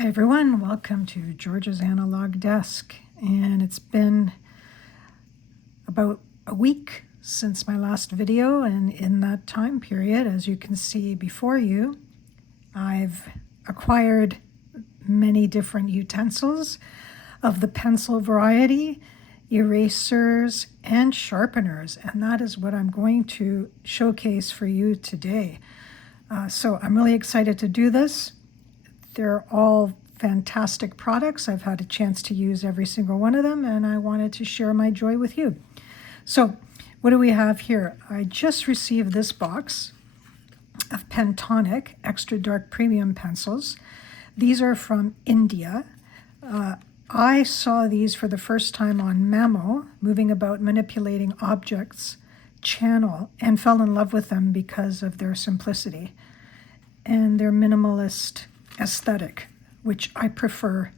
Hi everyone, welcome to George's Analog Desk. And it's been about a week since my last video, and in that time period, as you can see before you, I've acquired many different utensils of the pencil variety, erasers, and sharpeners, and that is what I'm going to showcase for you today. So I'm really excited to do this. They're all fantastic products. I've had a chance to use every single one of them, and I wanted to share my joy with you. So what do we have here? I just received this box of Pentonic Extra Dark Premium pencils. These are from India. I saw these for the first time on Mamo, Moving About Manipulating Objects channel, and fell in love with them because of their simplicity and their minimalist aesthetic, which I prefer.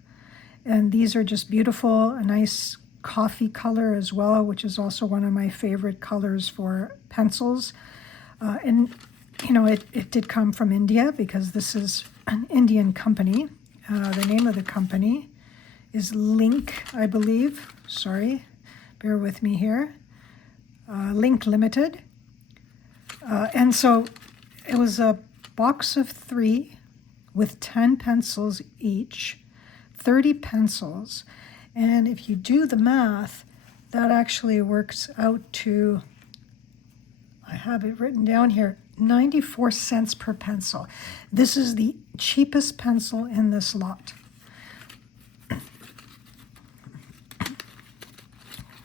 And these are just beautiful, a nice coffee color as well, which is also one of my favorite colors for pencils. And you know, it did come from India because this is an Indian company. The name of the company is Link, I believe. Sorry, bear with me here. Link Limited. And so it was a box of 3 with 10 pencils each, 30 pencils. And if you do the math, that actually works out to, I have it written down here, 94 cents per pencil. This is the cheapest pencil in this lot.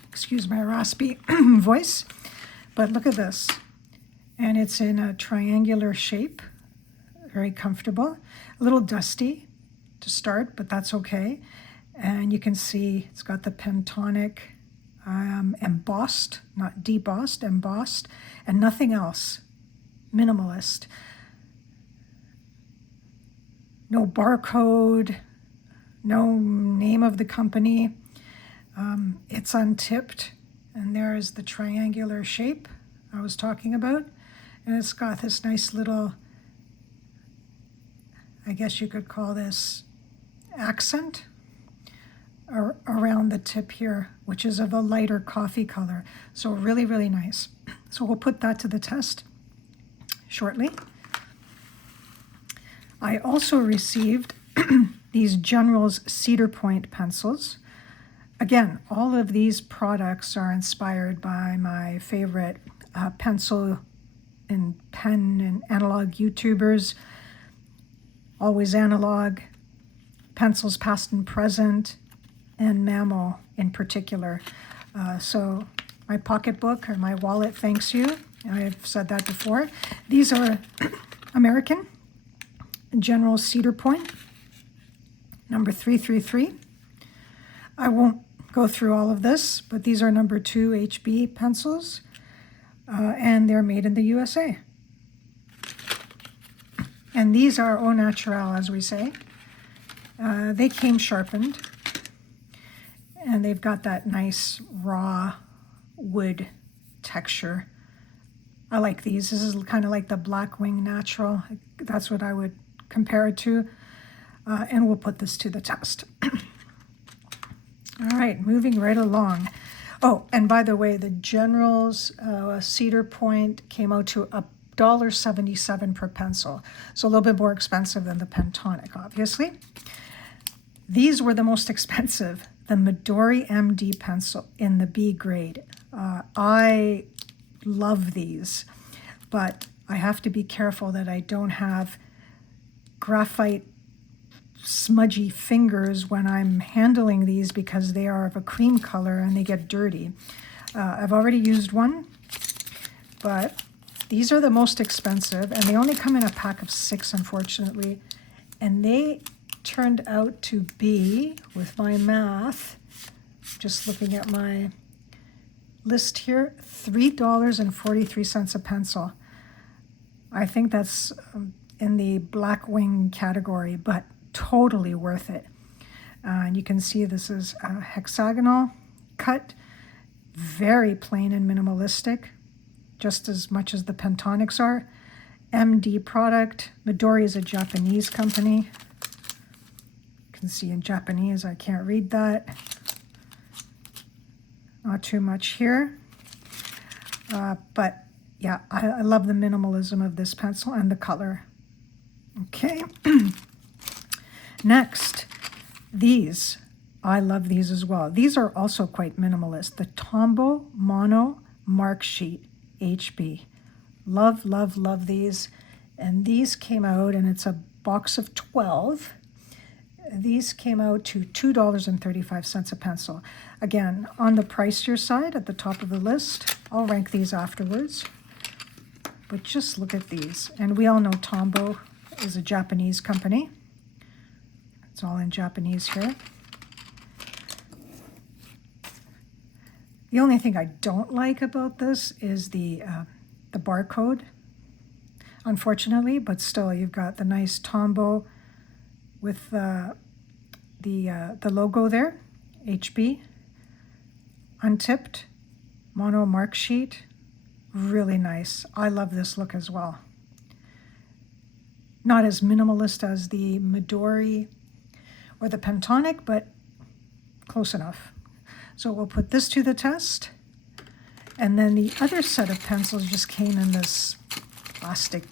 Excuse my raspy voice, but look at this. And it's in a triangular shape, very comfortable, a little dusty to start, but that's okay. And you can see it's got the Pentonic embossed, not debossed, embossed, and nothing else. Minimalist. No barcode, no name of the company. It's untipped, and there is the triangular shape I was talking about. And it's got this nice little, I guess you could call this accent around the tip here, which is of a lighter coffee color. So really, really nice. So we'll put that to the test shortly. I also received these General's Cedar Pointe pencils. Again, all of these products are inspired by my favorite pencil and pen and analog YouTubers. Always Analog, Pencils Past and Present, and Mamo in particular. So my pocketbook or my wallet thanks you. I've said that before. These are American General Cedar Point, number 333. I won't go through all of this, but these are number 2 HB pencils, and they're made in the USA. And these are au naturel, as we say. They came sharpened, and they've got that nice raw wood texture. I like these. This is kind of like the Blackwing Natural. That's what I would compare it to. And we'll put this to the test. All right, moving right along. Oh, and by the way, the General's Cedar Point came out to $1.77 per pencil, so a little bit more expensive than the Pentonic, obviously. These were the most expensive, the Midori MD pencil in the B grade. I love these, but I have to be careful that I don't have graphite smudgy fingers when I'm handling these because they are of a cream color and they get dirty. I've already used one, but these are the most expensive, and they only come in a pack of 6, unfortunately. And they turned out to be, with my math, just looking at my list here, $3.43 a pencil. I think that's in the Blackwing category, but totally worth it. And you can see this is a hexagonal cut, very plain and minimalistic, just as much as the Pentonics are. MD Product. Midori is a Japanese company. can see in Japanese, I can't read that. Not too much here. But yeah, I love the minimalism of this pencil and the color. Okay. Next, these. I love these as well. These are also quite minimalist. The Tombow Mono Mark Sheet HB. Love, love, love these. And these came out, and it's a box of 12. These came out to $2.35 a pencil. Again, on the pricier side at the top of the list. I'll rank these afterwards. But just look at these. And we all know Tombow is a Japanese company. It's all in Japanese here. The only thing I don't like about this is the barcode, unfortunately, but still you've got the nice Tombow with the logo there, HB, untipped, mono mark sheet, really nice. I love this look as well. Not as minimalist as the Midori or the Pentonic, but close enough. So we'll put this to the test. And then the other set of pencils just came in this plastic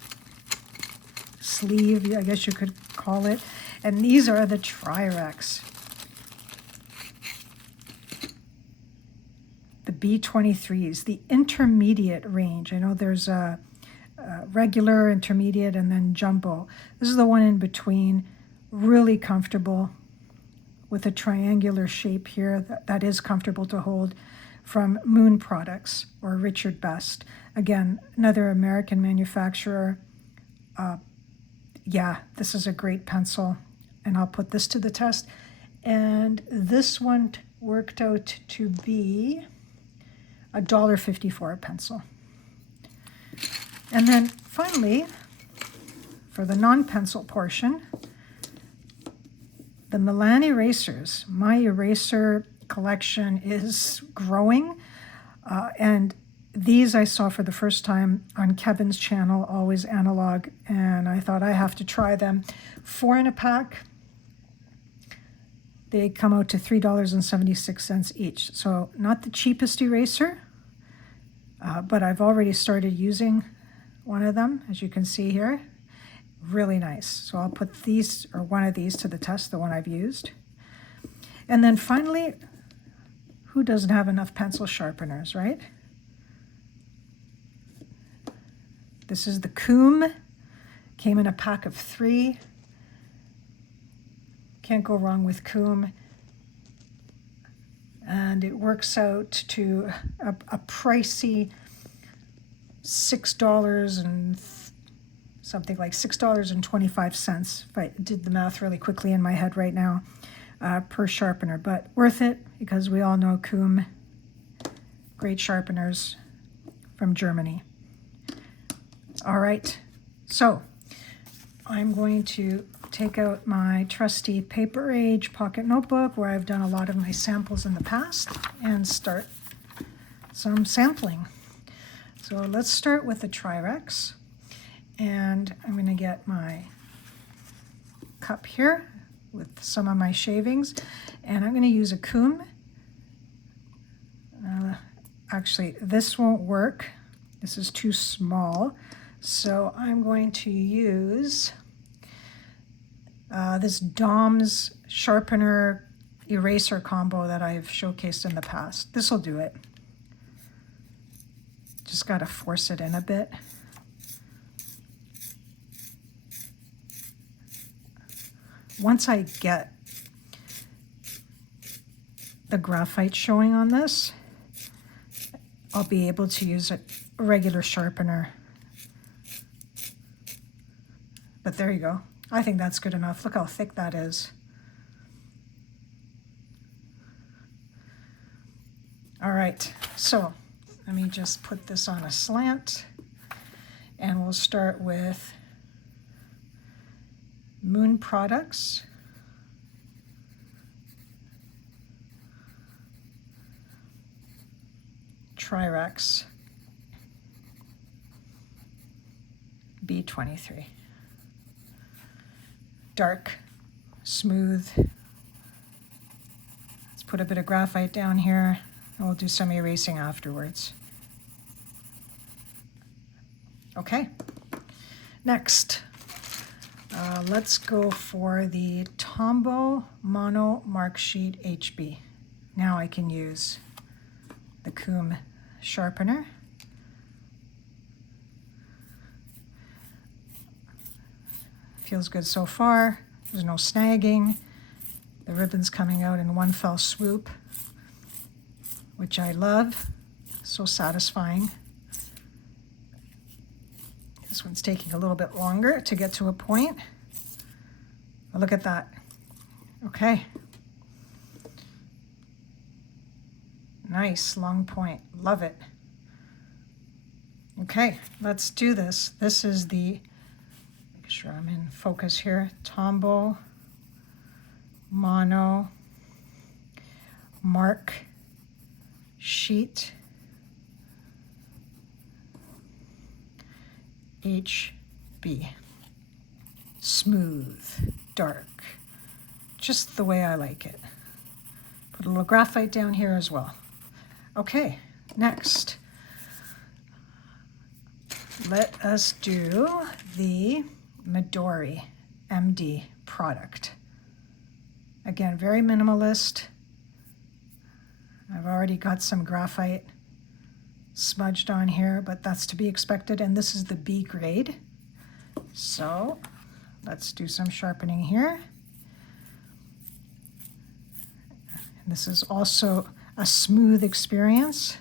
sleeve, I guess you could call it. And these are the Tri-Rex. The B23s, the intermediate range. I know there's a regular, intermediate, and then jumbo. This is the one in between, really comfortable with a triangular shape here that is comfortable to hold, from Moon Products or Richard Best. Again, another American manufacturer. Yeah, this is a great pencil, and I'll put this to the test. And this one worked out to be $1.54 a pencil. And then finally, for the non-pencil portion, the Milan Erasers. My eraser collection is growing, and these I saw for the first time on Kevin's channel, Always Analog, and I thought I have to try them. 4 in a pack. They come out to $3.76 each. So not the cheapest eraser, but I've already started using one of them, as you can see here. Really nice. So I'll put these, or one of these, to the test, the one I've used. And then finally, who doesn't have enough pencil sharpeners, right? This is the Kum. Came in a pack of 3. Can't go wrong with Kum. And it works out to a pricey $6 and something like $6.25, if I did the math really quickly in my head right now, per sharpener. But worth it, because we all know Kum, great sharpeners from Germany. All right, so I'm going to take out my trusty Paperage pocket notebook, where I've done a lot of my samples in the past, and start some sampling. So let's start with the Tri-Rex. And I'm going to get my cup here with some of my shavings, and I'm going to use a Kum. Actually, this won't work. This is too small. So I'm going to use this Dom's sharpener eraser combo that I've showcased in the past. This will do it. Just got to force it in a bit. Once I get the graphite showing on this, I'll be able to use a regular sharpener. But there you go. I think that's good enough. Look how thick that is. All right, so let me just put this on a slant, and we'll start with Moon Products. Tri-Rex B23. Dark, smooth, put a bit of graphite down here, and we'll do some erasing afterwards. Okay, next, let's go for the Tombow Mono Mark Sheet HB. Now I can use the Kum Sharpener. Feels good so far. There's no snagging. The ribbon's coming out in one fell swoop, which I love. So satisfying. This one's taking a little bit longer to get to a point. But look at that. Okay. Nice long point. Love it. Okay, let's do this. This is the, make sure I'm in focus here, Tombow Mono Mark Sheet HB. Smooth, dark, just the way I like it. Put a little graphite down here as well. Okay, next, let us do the Midori MD Product. Again, very minimalist. I've already got some graphite smudged on here, but that's to be expected, and this is the B grade. So let's do some sharpening here. This is also a smooth experience.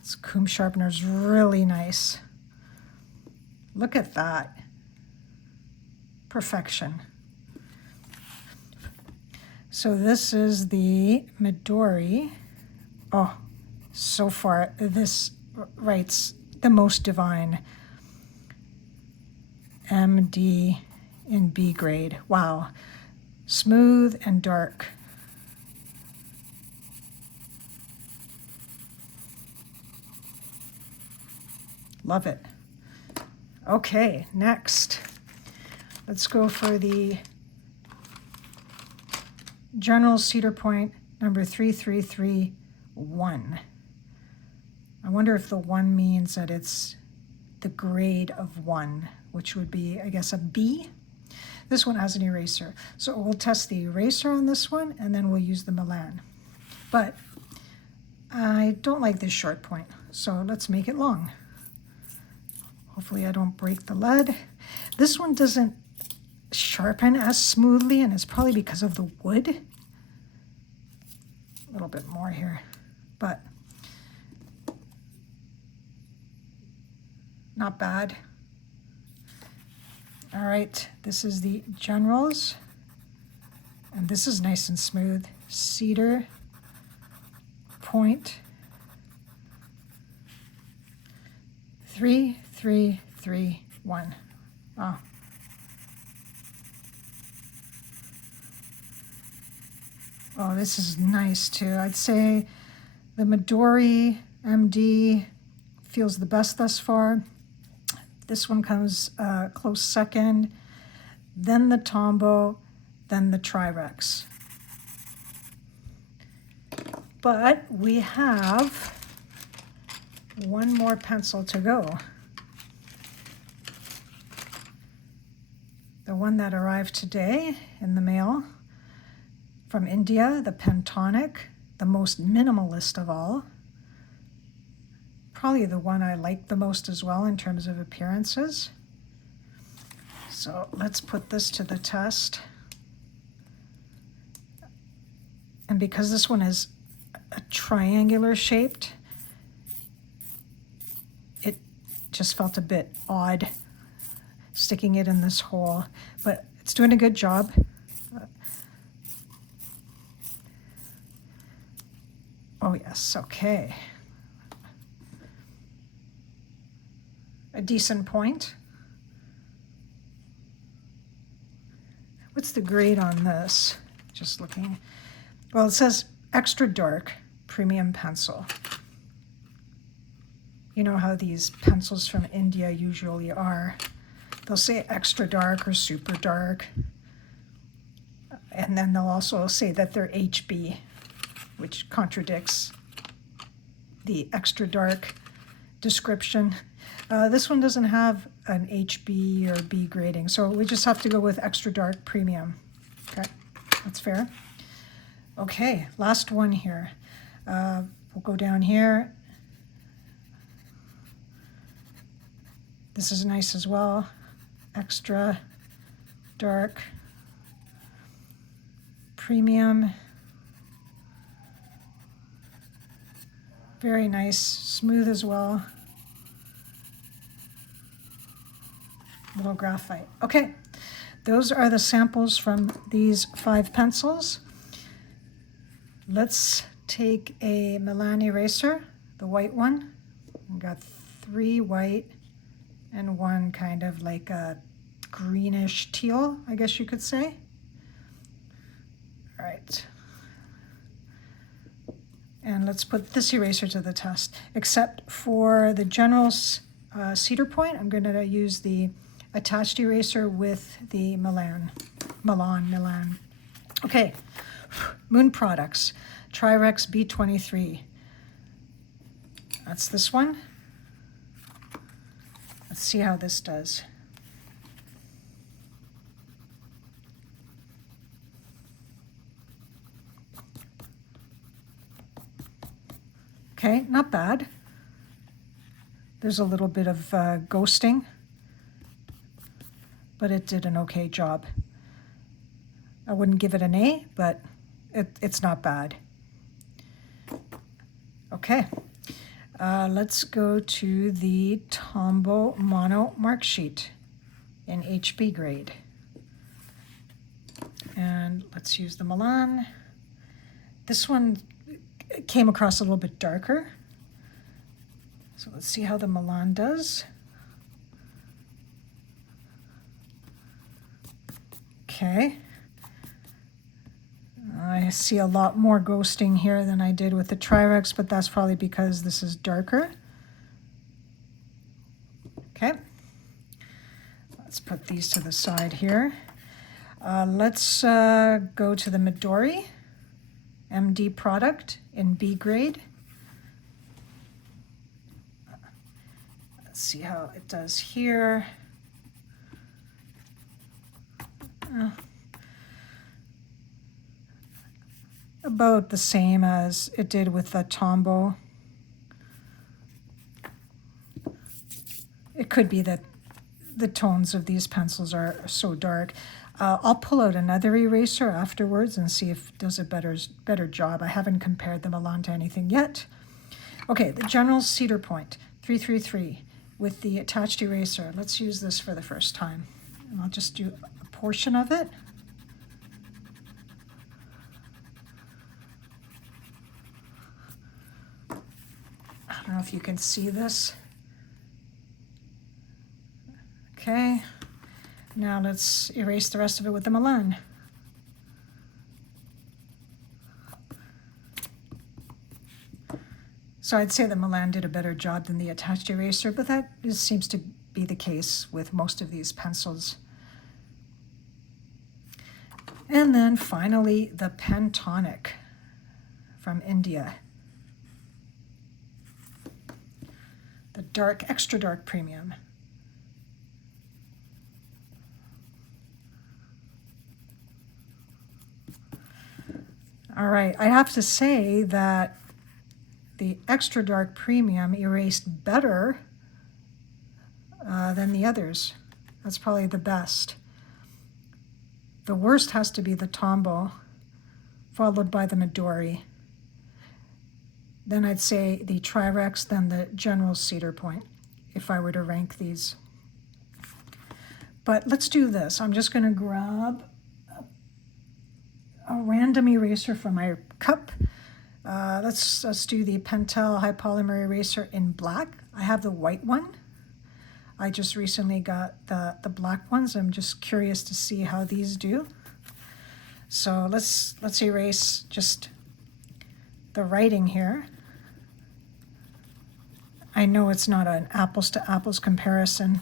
This Kum Sharpener is really nice. Look at that. Perfection. So this is the Midori. Oh, so far this writes the most divine. MD in B grade. Wow. Smooth and dark. Love it. Okay, next. Let's go for the General Cedar Point number 3331. I wonder if the 1 means that it's the grade of 1, which would be, I guess, a B. This one has an eraser. So we'll test the eraser on this one, and then we'll use the Milan. But I don't like this short point, so let's make it long. Hopefully I don't break the lead. This one doesn't sharpen as smoothly, and it's probably because of the wood. A little bit more here, but not bad. All right, this is the Generals, and this is nice and smooth. Cedar, Pointe, 3331. Oh. Oh, this is nice too. I'd say the Midori MD feels the best thus far. This one comes close second, then the Tombow, then the Tri-Rex. But we have one more pencil to go. The one that arrived today in the mail from India, the Pentonic, the most minimalist of all. Probably the one I like the most as well in terms of appearances. So let's put this to the test. And because this one is a triangular shaped, it just felt a bit odd sticking it in this hole, but it's doing a good job. Oh yes, okay. A decent point. What's the grade on this? Just looking. Well, it says extra dark premium pencil. You know how these pencils from India usually are. They'll say extra dark or super dark. And then they'll also say that they're HB, which contradicts the extra dark description. This one doesn't have an HB or B grading, so we just have to go with extra dark premium. Okay, that's fair. Okay, last one here. We'll go down here. This is nice as well. Extra dark premium. Very nice, smooth as well. Little graphite. Okay, those are the samples from these 5 pencils. Let's take a Milan eraser, the white one. We've got 3 white and 1 kind of like a greenish teal, I guess you could say. All right. And let's put this eraser to the test. Except for the general Cedar point, I'm going to use the attached eraser with the Milan. Okay, Moon Products, Trirex B23. That's this one. Let's see how this does. Okay, not bad. There's a little bit of ghosting, but it did an okay job. I wouldn't give it an A, but it's not bad. Okay, let's go to the Tombow Mono Mark Sheet in HB grade. And let's use the Milan. This one came across a little bit darker. So let's see how the Milan does. Okay. I see a lot more ghosting here than I did with the Trirex, but that's probably because this is darker. Okay. Let's put these to the side here. Let's go to the Midori MD Product in B grade. Let's see how it does here. About the same as it did with the Tombow. It could be that the tones of these pencils are so dark. I'll pull out another eraser afterwards and see if it does a better job. I haven't compared the Milan to anything yet. Okay, the General Cedar Point 333 with the attached eraser. Let's use this for the first time. And I'll just do a portion of it. I don't know if you can see this. Okay. Now let's erase the rest of it with the Milan. So I'd say the Milan did a better job than the attached eraser, but that seems to be the case with most of these pencils. And then finally, the Pentonic from India. The dark, extra dark premium. All right, I have to say that the extra dark premium erased better than the others. That's probably the best. The worst has to be the Tombow, followed by the Midori. Then I'd say the Trirex, then the General Cedar Point, if I were to rank these. But let's do this. I'm just going to grab a random eraser from my cup. Let's do the Pentel Hi-Polymer eraser in black. I have the white one. I just recently got the black ones. I'm just curious to see how these do. So let's erase just the writing here. I know it's not an apples to apples comparison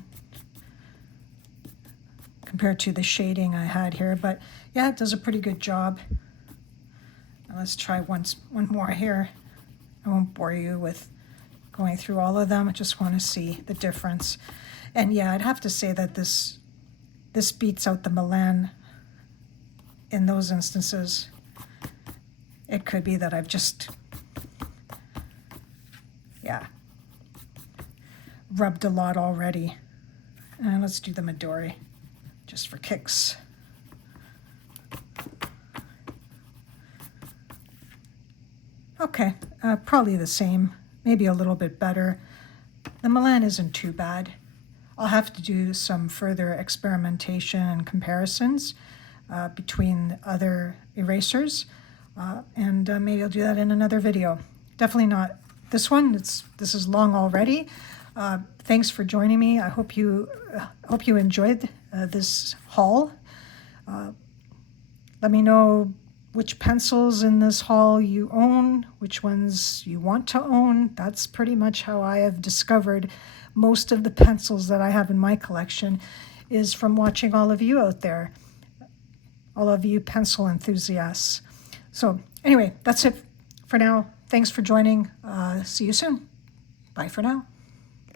compared to the shading I had here, but yeah, it does a pretty good job. Now let's try one more here. I won't bore you with going through all of them. I just want to see the difference. And yeah, I'd have to say that this beats out the Milan in those instances. It could be that I've just, yeah, rubbed a lot already. And let's do the Midori just for kicks. Okay, probably the same, maybe a little bit better. The Milan isn't too bad. I'll have to do some further experimentation and comparisons between other erasers, and maybe I'll do that in another video. Definitely not this one. This is long already. Thanks for joining me. I hope you enjoyed this haul. Let me know which pencils in this haul you own, which ones you want to own. That's pretty much how I have discovered most of the pencils that I have in my collection, is from watching all of you out there, all of you pencil enthusiasts. So anyway, that's it for now. Thanks for joining. See you soon. Bye for now.